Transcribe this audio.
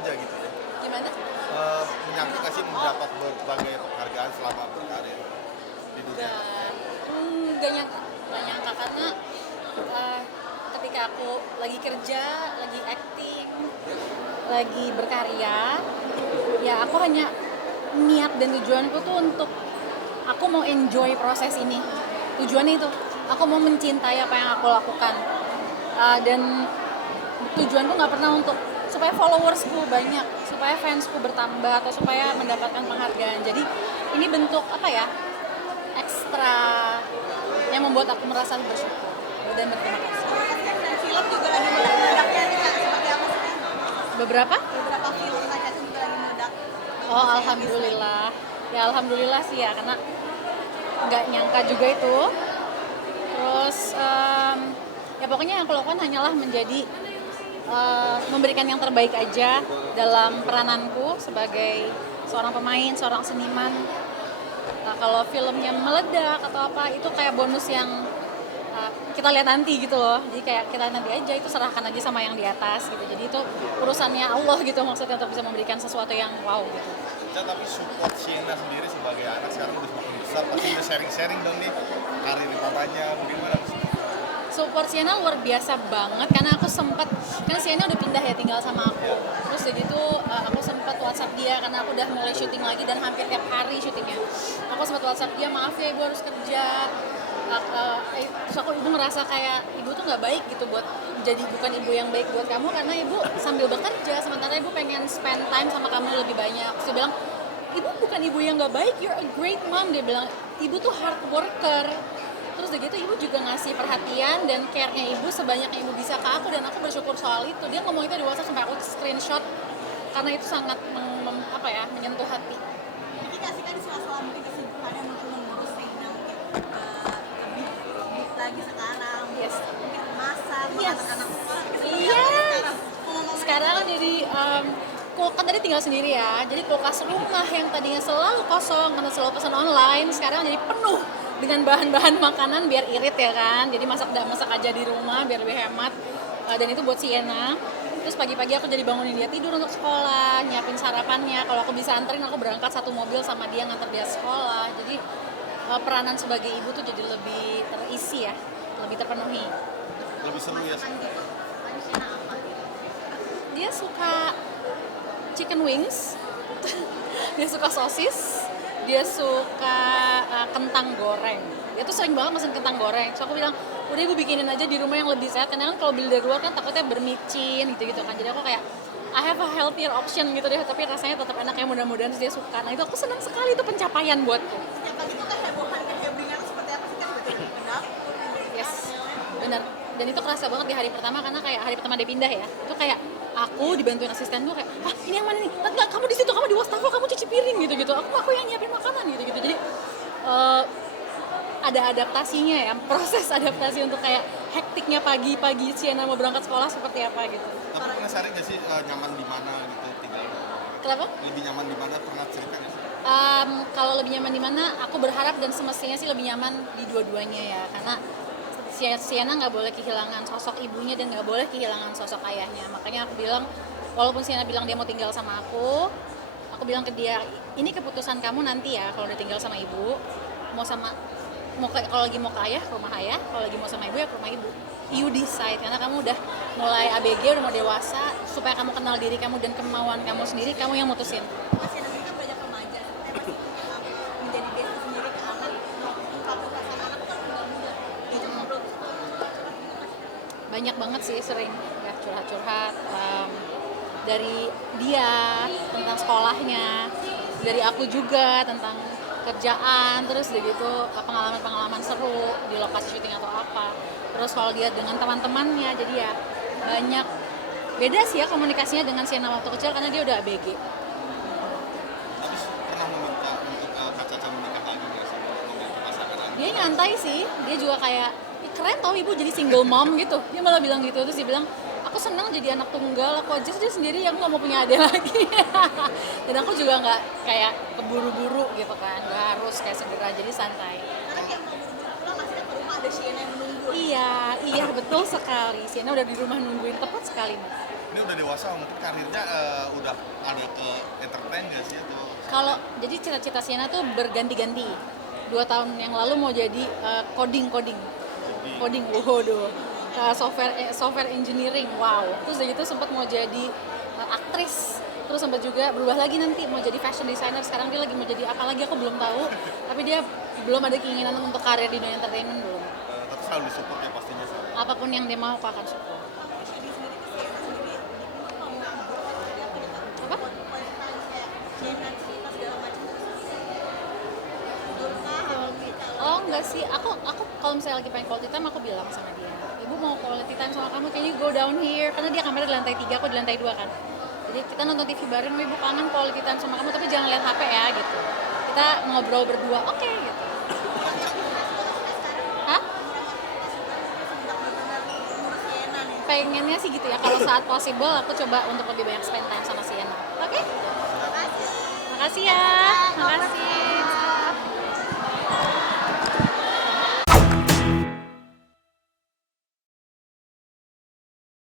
aja gitu ya. Gimana? Menyangka nggak sih mendapat berbagai penghargaan selama berkarir di dunia? Gak nyangka karena ketika aku lagi kerja, lagi acting, lagi berkarya, ya aku hanya niat dan tujuanku tuh untuk aku mau enjoy proses ini. Tujuannya itu, aku mau mencintai apa yang aku lakukan. Dan tujuanku nggak pernah untuk supaya followersku banyak, supaya fansku bertambah atau supaya mendapatkan penghargaan. Jadi ini bentuk apa ya, ekstra yang membuat aku merasa bersyukur dan berterima kasih. Film juga lagi meledak-meledaknya nih Kak, seperti apa sih? Beberapa Film Kak Caca juga lagi meledak. Oh, alhamdulillah. Ya alhamdulillah sih ya, karena nggak nyangka juga itu. Terus ya pokoknya yang aku lakukan hanyalah menjadi memberikan yang terbaik aja dalam perananku sebagai seorang pemain, seorang seniman. Kalau filmnya meledak atau apa, itu kayak bonus yang kita lihat nanti gitu loh. Jadi kayak kita nanti aja, itu serahkan aja sama yang di atas gitu. Jadi itu urusannya Allah gitu, maksudnya untuk bisa memberikan sesuatu yang wow gitu. Tapi support Sienna sendiri sebagai anak sekarang udah semakin besar, pasti udah sharing-sharing dong nih karir papanya, bagaimana? Support Sienna luar biasa banget karena aku sempat, kan Sienna udah pindah ya tinggal sama aku. Terus jadi itu aku sempat WhatsApp dia karena aku udah mulai syuting lagi dan hampir tiap hari syutingnya. Aku sempat WhatsApp dia, maaf ya ibu harus kerja. Terus ibu ngerasa kayak ibu tuh nggak baik gitu buat jadi bukan ibu yang baik buat kamu karena ibu sambil bekerja sementara ibu pengen spend time sama kamu lebih banyak. Terus dia bilang, ibu bukan ibu yang nggak baik, you're a great mom. Dia bilang ibu tuh hard worker. Terus udah gitu ibu juga ngasih perhatian dan care-nya ibu sebanyak yang ibu bisa ke aku dan aku bersyukur soal itu. Dia ngomong itu di WhatsApp sampai aku screenshot karena itu sangat menyentuh hati. Jadi nggak sih kan di sela-sela mungkin kesibukannya mungkin mengurus Sienna mungkin lebih lagi sekarang. Yes. Mungkin masak, Yes. anak-anak sekolah. Yes. Sekarang jadi kan tadi tinggal sendiri ya, jadi kulkas rumah yang tadinya selalu kosong karena selalu pesan online sekarang jadi penuh dengan bahan-bahan makanan biar irit ya kan. Jadi masak aja di rumah biar lebih hemat. Dan itu buat Sienna. Terus pagi-pagi aku jadi bangunin dia tidur untuk sekolah, nyiapin sarapannya. Kalau aku bisa anterin, aku berangkat satu mobil sama dia nganter dia sekolah. Jadi peranan sebagai ibu tuh jadi lebih terisi ya, lebih terpenuhi. Lebih seru ya. Dia suka chicken wings, dia suka sosis, dia suka kentang goreng. Dia tuh sering banget pesen kentang goreng. So aku bilang, udah ibu bikinin aja di rumah yang lebih sehat. Karena kan kalau beli dari luar kan takutnya bermicin gitu-gitu kan. Jadi aku kayak, I have a healthier option gitu deh. Tapi rasanya tetap enak ya, mudah-mudahan dia suka. Nah itu aku senang sekali, itu pencapaian buatku. Setiap pagi tuh kehebohan-kehebringan seperti apa sih kan tiba-tiba ke dapur. Yes, benar. Dan itu kerasa banget di hari pertama karena kayak hari pertama dia pindah ya. Itu kayak aku dibantuin asisten gue kayak, ini yang mana nih? Enggak, kamu di situ, kamu di wastafel, kamu cuci piring gitu-gitu. Aku yang nyiapin makanan gitu-gitu. Jadi ada adaptasinya ya, proses adaptasi untuk kayak hektiknya pagi-pagi Sienna mau berangkat sekolah seperti apa gitu. Tapi pernah sharing nggak sih nyaman di mana gitu tinggal? Kenapa? Lebih nyaman di mana, pernah cerita nggak sih? Kalau lebih nyaman di mana, aku berharap dan semestinya sih lebih nyaman di dua-duanya ya, karena Sienna nggak boleh kehilangan sosok ibunya dan nggak boleh kehilangan sosok ayahnya. Makanya aku bilang, walaupun Sienna bilang dia mau tinggal sama aku bilang ke dia, ini keputusan kamu nanti ya kalau udah tinggal sama ibu, kalau lagi mau ke ayah, ke rumah ayah, kalau lagi mau sama ibu ya ke rumah ibu. You decide, karena kamu udah mulai ABG, udah mau dewasa, supaya kamu kenal diri kamu dan kemauan kamu sendiri, kamu yang mutusin. Masih ada kan banyak remaja, seperti masih menjadi desa sendiri ke anak, mengungkapkan perasaan anak kan nggak mudah. Diajak ngobrol tuh Banyak banget sih sering ya curhat-curhat dari dia tentang sekolahnya, dari aku juga tentang kerjaan, terus udah gitu pengalaman-pengalaman seru di lokasi syuting atau apa. Terus kalau dia dengan teman-temannya, jadi ya banyak beda sih ya komunikasinya dengan Sienna waktu kecil karena dia udah ABG. Tapi pernah meminta untuk Kak Caca menikah lagi nggak sih? Meminta pasangan lagi? Dia nyantai sih, dia juga kayak keren tau ibu jadi single mom gitu. Dia malah bilang gitu, terus dia bilang aku senang jadi anak tunggal, aku aja sendiri, aku nggak mau punya adik lagi. Dan aku juga nggak kayak keburu-buru gitu kan, nggak harus kayak segera, jadi santai. karena kayak mau buru-buru pulang masih kan ke rumah ada Sienna yang menunggu Iya betul sekali. Sienna udah di rumah nungguin, tepat sekali nih. Ini udah dewasa, mungkin karirnya udah ada ke entertain nggak sih atau? Kalau jadi cita-cita Sienna tuh berganti-ganti. 2 tahun yang lalu mau jadi coding, waduh. Software engineering, wow. Terus udah gitu sempat mau jadi aktris. Terus sempat juga berubah lagi nanti mau jadi fashion designer. Sekarang dia lagi mau jadi apa lagi aku belum tahu. Tapi dia belum ada keinginan untuk karir di dunia entertainment belum. Tapi selalu disupport ya pastinya sih. Apapun yang dia mau aku akan support. Apa? Oh enggak sih, aku kalau misalnya lagi pengen quality time aku bilang sama dia, ibu mau quality time sama kamu, kayaknya go down here, karena dia kamera di lantai 3, aku di lantai 2 kan. Jadi kita nonton TV bareng, ibu kangen quality time sama kamu, tapi jangan lihat HP ya gitu. Kita ngobrol berdua, oke gitu. Hah? Pengennya sih gitu ya, kalau saat possible aku coba untuk lebih banyak spend time sama Sienna. Oke? Makasih ya.